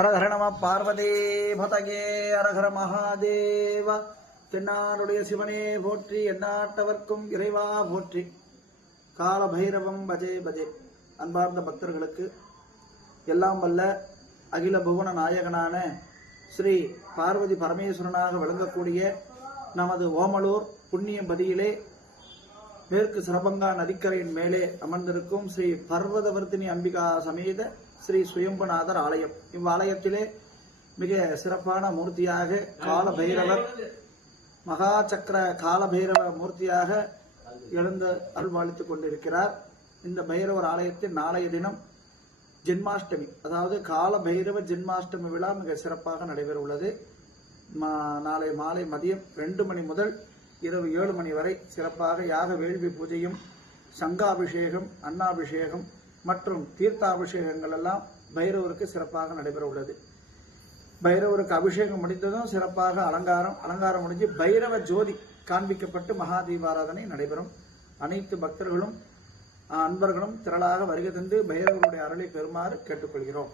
அரஹர நம பார்வதே பதகே அரஹர மகாதேவ. தென்னாடுடைய சிவனே போற்றி, எந்நாட்டவர்க்கும் இறைவா போற்றி. கால பைரவம் பஜே பஜே. அன்பார்ந்த பக்தர்களுக்கு எல்லாம் வல்ல அகில புவன நாயகனான ஸ்ரீ பார்வதி பரமேஸ்வரனாக விளங்கக்கூடிய நமது ஓமலூர் புண்ணியபதியிலே மேற்கு சிரபங்கா நதிக்கரையின் மேலே அமர்ந்திருக்கும் ஸ்ரீ பர்வதவர்த்தினி அம்பிகா சமேத ஸ்ரீ சுயம்புநாதர் ஆலயம். இவ்வாலயத்திலே மிக சிறப்பான மூர்த்தியாக கால பைரவர், மகா சக்கர கால பைரவ மூர்த்தியாக எழுந்து அருள்வாளித்துக் கொண்டிருக்கிறார். இந்த பைரவர் ஆலயத்தில் நாளைய தினம் ஜென்மாஷ்டமி, அதாவது கால பைரவ ஜென்மாஷ்டமி விழா மிக சிறப்பாக நடைபெற உள்ளது. நாளை மாலை மதியம் 2 மணி முதல் இரவு 7 மணி வரை சிறப்பாக யாக வேள்வி பூஜையும், சங்காபிஷேகம், அன்னாபிஷேகம் மற்றும் தீர்த்தாபிஷேகங்கள் எல்லாம் பைரவருக்கு சிறப்பாக நடைபெற உள்ளது. பைரவருக்கு அபிஷேகம் முடிந்ததும் சிறப்பாக அலங்காரம் முடிஞ்சு பைரவ ஜோதி காண்பிக்கப்பட்டு மகா தீபாராதனை நடைபெறும். அனைத்து பக்தர்களும் அன்பர்களும் திரளாக வருகை தந்து பைரவருடைய அருளை பெறுமாறு கேட்டுக்கொள்கிறோம்.